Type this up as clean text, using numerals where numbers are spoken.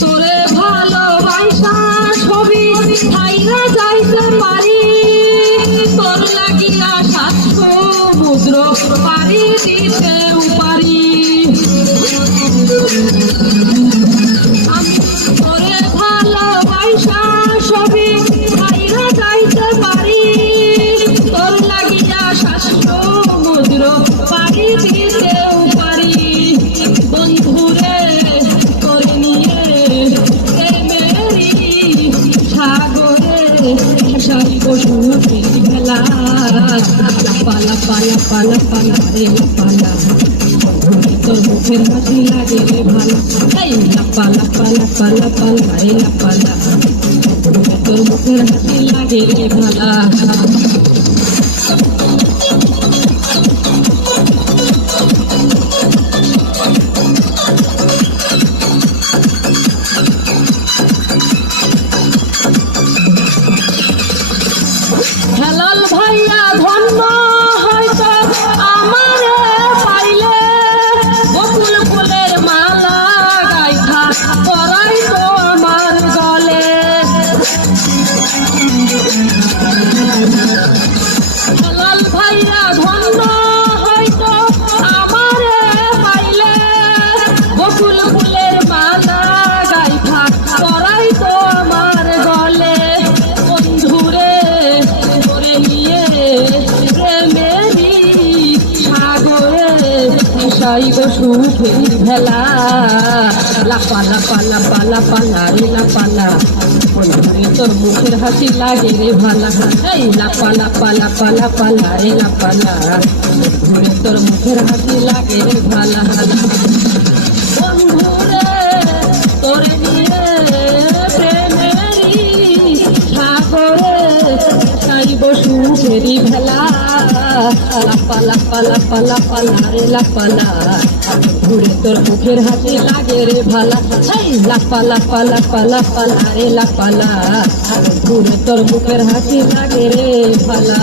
তোরে ভালোবাসা ছবি ছাইরা যাইতে পারি, তোর লাগিয়া সাত সমুদ্র পাড়ি দিতেও পারি। তোরে ভালোবাসা ছবি ছাইরা যাইতে পারি, তোর লাগিয়া সাত সমুদ্র পাড়ি দিতেও পারি। বন্ধুরে তোরে নিয়ে সাগরে ভাসাইব সুখের ভেলা, লাপালা পালা পালা পালা রে লাপালা, তোর মুখের হাসি লাগে রে ভালা, এই লাপালা পালা পালা পালা রে লাপালা, তোর মুখের হাসি লাগে রে ভালা। হেলাল ভাইয়া ধন্য হয়তো আমারে পাইলে, বকুল ফুলের মালা গাইথা পরাই তো আমার গলে। হেলাল ভাইয়া ধন্য হয়তো আমারে পাইলে, বকুল ফুলের মালা গাইথা পরাই তো আমার গলে। বন্ধুরে তোরে নিয়ে প্রেমেরই সাগরে ভাসাইব সুখের ভেলা, লাপালা পালা পালা পালা রে লাপালা, বন্ধুরে তোর মুখের হাসি লাগে রে ভালা, এই লাপালা পালা পালা পালা রে লাপালা, বন্ধুরে তোর মুখের হাসি লাগে রে ভালা। বন্ধুরে তোরে নিয়ে প্রেমেরই সাগরে ভাসাইব সুখেরি ভেলা, লাপালা পালা পালা পালা রে লাপালা, ঘুরে তোর মুখের হাসি লাগে রে ভালা, এই লাপালা পালা পালা পালা রে লাপালা, ঘুরে তোর মুখের হাসি লাগে রে ভালা।